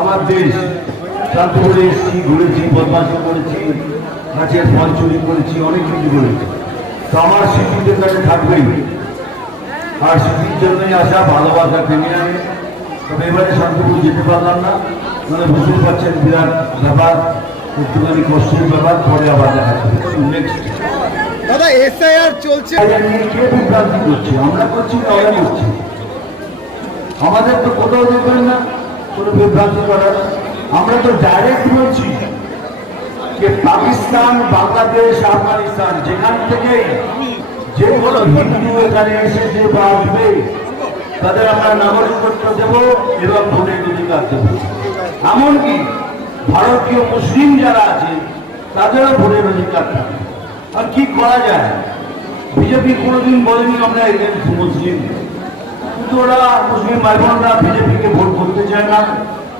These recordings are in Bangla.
আমার দেশ শান্তিপুরে এসেছি ঘুরেছি বদমাশ করেছি গাছের ফল চুরি করেছি, অনেক কিছু করেছি। তো আমার স্মৃতিদের কাছে থাকবেই। আর স্মৃতির জন্যই আসা, ভালোবাসা আনে। তবে এবারে শান্তিপুর যেতে পারলাম না মানে বুঝতে পারছেন বিরাট ব্যাপার, একটুখানি কষ্টের ব্যাপার, পরে আবার দেখা যাবে নেক্সট দাদা এসআইআর চলছে আমরা করছি আমাদের তো কোথাও দেখবেন না, কোনো বিভ্রান্তি করার। আমরা তো ডাইরেক্ট বলছি যে পাকিস্তান, বাংলাদেশ, আফগানিস্তান, যেখান থেকে যে কোনো হিন্দু এখানে এসে যে বা আসবে তাদের আমরা নাগরিকত্ব দেব এবং ভোটের অধিকার দেব। এমনকি ভারতীয় মুসলিম যারা আছে, তাদেরও ভোটের অধিকার থাকবে। আর কি করা যায়? বিজেপি কোনোদিন বলেনি আমরা এগেন্স্ট মুসলিম কিন্তু ওরা মুসলিম ভাই বোনরা বিজেপিকে ভোট করতে চায় না।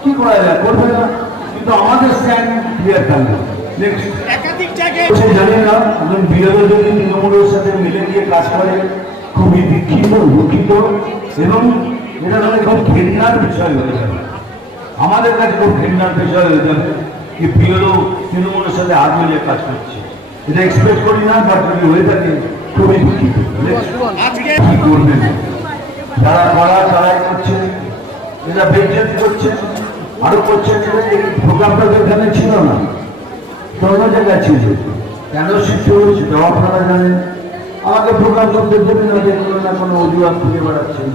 কি করা যায় করবে না? কিন্তু আমাদের স্ট্যান্ড ক্লিয়ার থাকবে। নেক্সট একাধিক জায়গায় সে জানি না একজন বিরোধী যদি তৃণমূলের সাথে মিলে গিয়ে কাজ করে। খুবই দীক্ষিত দুঃখিত। এবং এটা তাহলে খুব ঘৃণার বিষয় হয়ে যাবে। আমাদের কাছে খুব ঘৃণার বিষয় হয়ে যাবে কি তৃণমূলের সাথে হাত মিলিয়ে কাজ করছে। এটা এক্সপেক্ট করি না বাট যদি হয়ে থাকে খুবই দুঃখিত। কি করবেন যারা করা তারাই করছে এরা বেজ্জত করছে আরও করছে এই প্রোগ্রামটা তো এখানে ছিল না। তো অন্য জায়গায় ছিল। কেন হচ্ছে সেটাও আপনারা জানেন। আমাকে প্রোগ্রাম করতে দেবেন না যে কোনো না কোনো অজুহাত খুঁজে বেড়াচ্ছেন।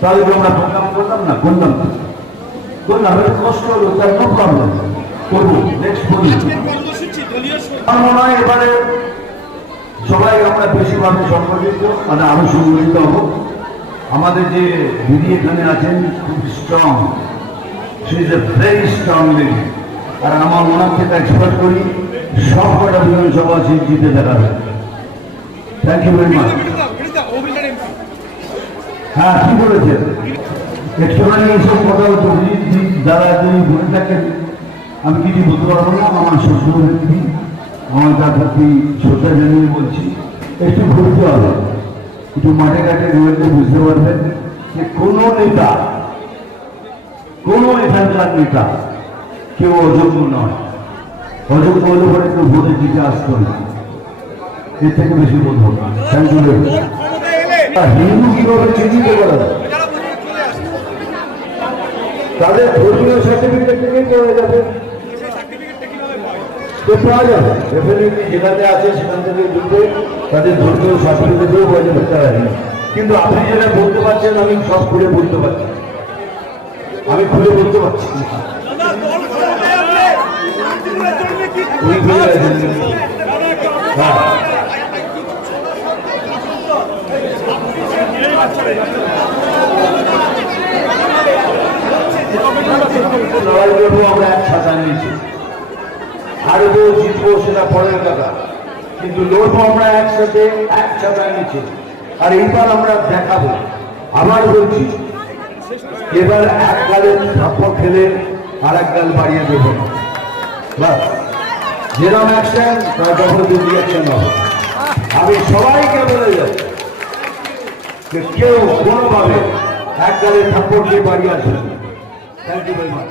তাহলে আমরা প্রোগ্রাম করলাম না? করলাম না করলাম এটা কষ্ট হলো তার নো প্রবলেম করব নেক্সট বলি মনে সবাই আমরা বেশিরভাগ সংগঠিত মানে আমি সংগঠিত হব। আমাদের যে দিদি এখানে আছেন, খুব strong she is a very strong lady আর আমার ওনার থেকে এক্সপেক্ট করি সব কটা বিধানসভা সিট জিতে দেখাবে থ্যাংক ইউ ভেরি মাচ হ্যাঁ কি বলেছেন। একটুখানি এইসব কথা হতো যারা যদি বলে থাকেন আমি কিছু বলতে পারব না? আমার শ্বশুর ব্যক্তি আমার তার প্রতি শ্রদ্ধা জানিয়ে বলছি, একটু ঘুরতে হবে। একটু মাঠে ঘাটে ঘুরতে বুঝতে পারবেন যে কোনো নেতা, কোনো এখানকার নেতা কেউ অযোগ্য নয়। অযোগ্য হলে পরে কেউ ভোটে জিতে আসতো না এর থেকে বেশি বোধ হবে থ্যাংক ইউ হিন্দু কীভাবে চিহ্নিত করা যায়? তাদের ধর্মীয় সার্টিফিকেট থেকে করা যাবে? তো পাওয়া যাবে ডেফিনেটলি যেখানে আছে, সেখান থেকে ঢুকে তাদের ধর্মীয় সার্টিফিকেটও বজায় রাখতে পারি কিন্তু আপনি যেটা বলতে পারছেন, আমি সব খুলে বলতে পারছি। আমি খুলে বলতে পারছি। হ্যাঁ। আমরা এক ছাতা নিয়েছি। হারবো জিতবো সেটা পরের কথা। কিন্তু লড়বো আমরা একসাথে এক ছাতা নিচে আর এইবার আমরা দেখাবো। আবার বলছি, এবার এক গালে থাপ্পড় খেলে আর এক গাল বাড়িয়ে দেবো বাস যেরকম অ্যাকশন তার ডবল দুটি অ্যাকশন হবে। আমি সবাইকে বলে যাচ্ছি যে কেউ কোনোভাবে এক গালে থাপ্পড় দিয়ে বাড়ি আসবে থ্যাংক ইউ ভেরি মাচ